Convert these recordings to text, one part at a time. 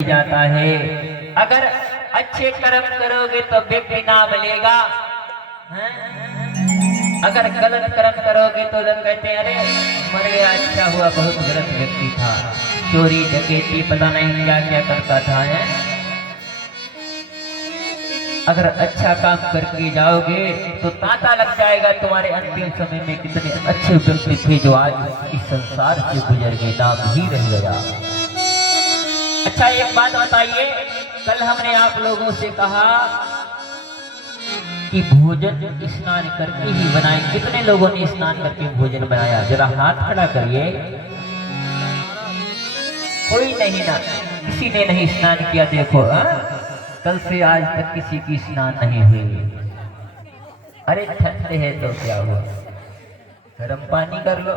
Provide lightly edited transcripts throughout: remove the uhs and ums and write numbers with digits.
जाता है। अगर अच्छे कर्म करोगे तो व्यक्ति नाम लेगा, अगर गलत कर्म करोगे तो लोग कहते हैं अरे मर गया, अच्छा हुआ, बहुत गलत व्यक्ति था, चोरी डकैती पता नहीं क्या क्या करता था है। अगर अच्छा काम करके जाओगे तो तांता लग जाएगा तुम्हारे अंतिम समय में कितने अच्छे व्यक्ति थे जो आज इस संसार से गुजर गए, नाम ही रह गया। अच्छा एक बात बताइए, कल हमने आप लोगों से कहा कि भोजन स्नान करके ही बनाए, कितने लोगों ने स्नान करके भोजन बनाया? जरा हाथ खड़ा करिए। कोई नहीं ना, किसी ने नहीं स्नान किया। देखो कल से आज तक किसी की स्नान नहीं हुई। अरे ठंडे है तो क्या हुआ, गर्म पानी कर लो।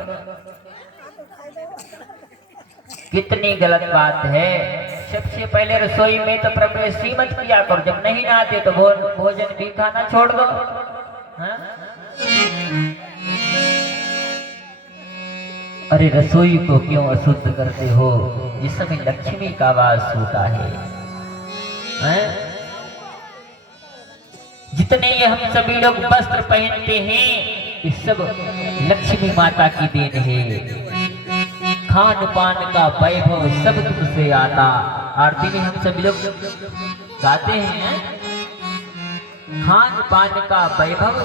कितनी गलत बात है। सबसे पहले रसोई में तो प्रवेश ही मत किया करो, जब नहीं आते तो भोजन भी खाना छोड़ दो। अरे रसोई को क्यों अशुद्ध करते हो जिसमें लक्ष्मी का वास होता है? जितने ये हम सभी लोग वस्त्र पहनते हैं ये सब लक्ष्मी माता की देन है। खान पान का वैभव सब तुमसे आता। आरती में हम सभी लोग गाते हैं, खान पान का वैभव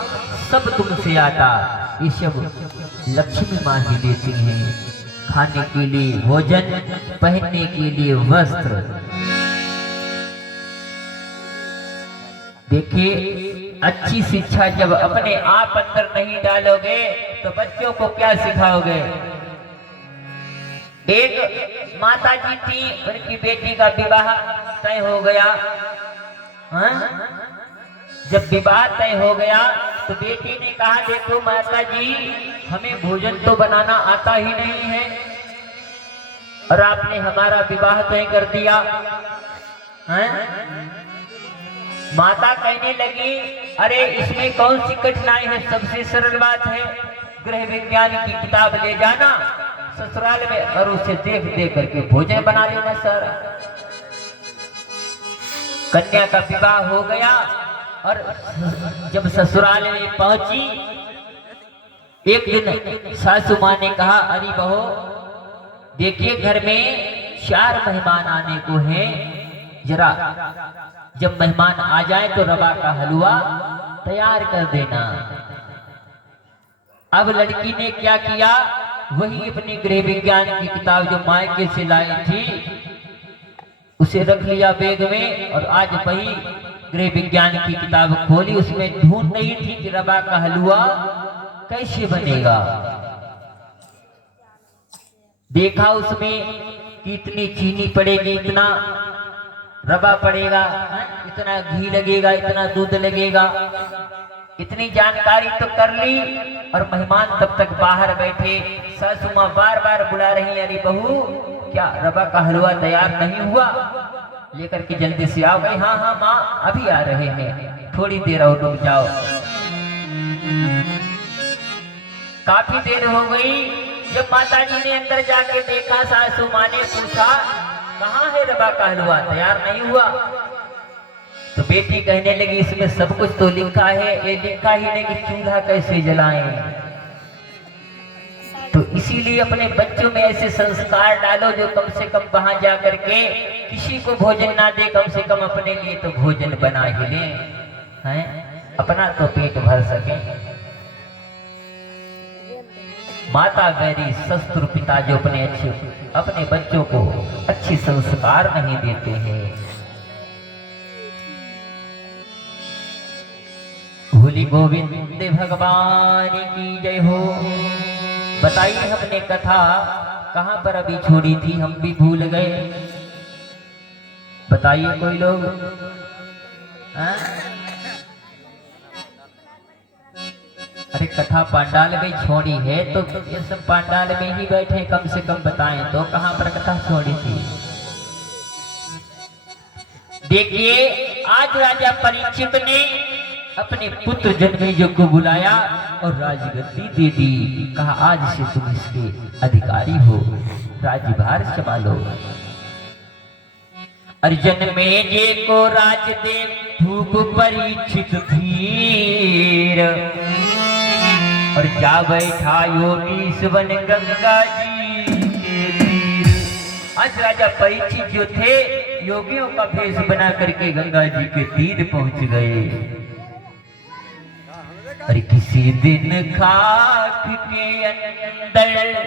सब तुमसे आता। ये सब लक्ष्मी माँ ही देती हैं, खाने के लिए भोजन, पहनने के लिए वस्त्र। देखिए अच्छी शिक्षा जब अपने आप अंदर नहीं डालोगे तो बच्चों को क्या सिखाओगे? एक माता जी थी, उनकी बेटी का विवाह तय हो गया। जब विवाह तय हो गया तो बेटी ने कहा देखो माता जी, हमें भोजन तो बनाना आता ही नहीं है और आपने हमारा विवाह तय कर दिया। माता कहने लगी अरे इसमें कौन सी कठिनाई है, सबसे सरल बात है, गृह विज्ञान की किताब ले जाना ससुराल में और उसे देख देख करके भोजन बना लेना सारा। कन्या का विवाह हो गया और जब ससुराल में पहुंची, एक दिन सासू माँ ने कहा अरे बहू देखिए घर में 4 मेहमान आने को हैं, जरा जब मेहमान आ जाए तो रवा का हलवा तैयार कर देना। अब लड़की ने क्या किया, वही अपनी गृह विज्ञान की किताब जो मायके से लाई थी उसे रख लिया बैग में और आज वही गृह विज्ञान की किताब खोली। उसमें ढूंढ रही थी कि रवा का हलवा कैसे बनेगा। देखा उसमें कि इतनी चीनी पड़ेगी, इतना रवा पड़ेगा, इतना घी लगेगा, इतना दूध लगेगा, इतनी जानकारी तो कर ली। और मेहमान तब तक बाहर बैठे, सासू माँ बार बार बुला रही अरे बहू क्या रवा का हलवा तैयार नहीं हुआ, लेकर के जल्दी से आओ। गई हाँ हाँ माँ अभी आ रहे हैं, थोड़ी देर और रुक जाओ। काफी देर हो गई। जब माता जी ने अंदर जाके देखा, सासू माँ ने पूछा कहाँ है रवा का हलवा, तैयार नहीं हुआ। तो बेटी कहने लगी इसमें सब कुछ तो लिखा है, ये लिखा ही नहीं कि चूल्हा कैसे जलाएं। तो इसीलिए अपने बच्चों में ऐसे संस्कार डालो जो कम से कम वहां जा करके किसी को भोजन ना दे, कम से कम अपने लिए तो भोजन बना ही ले, हैं अपना तो पेट भर सके। माता गैरी शस्त्र पिता जो अपने बच्चों को अच्छे संस्कार नहीं देते हैं। भोली गोविंद भगवान की जय हो। बताइए हमने कथा कहां पर अभी छोड़ी थी, हम भी भूल गए। बताइए कोई लोग। अरे कथा पांडाल में छोड़ी है तो ये सब पांडाल में ही बैठे, कम से कम बताएं तो कहां पर कथा छोड़ी थी। देखिए आज राजा परीक्षित ने अपने पुत्र जन्मेजय को बुलाया और राजगद्दी दे दी। कहा आज से तुम इसके अधिकारी हो, राज्यभार संभालो। अर्जुन में जे को राजदेव भूप परीक्षित धीर, और जा बैठा योगी सुवन गंगा जी के तीर। आज राजा परीक्षित जो थे योगियों का भेष बना करके गंगा जी के तीर पहुंच गए। और किसी दिन खाक के अंदर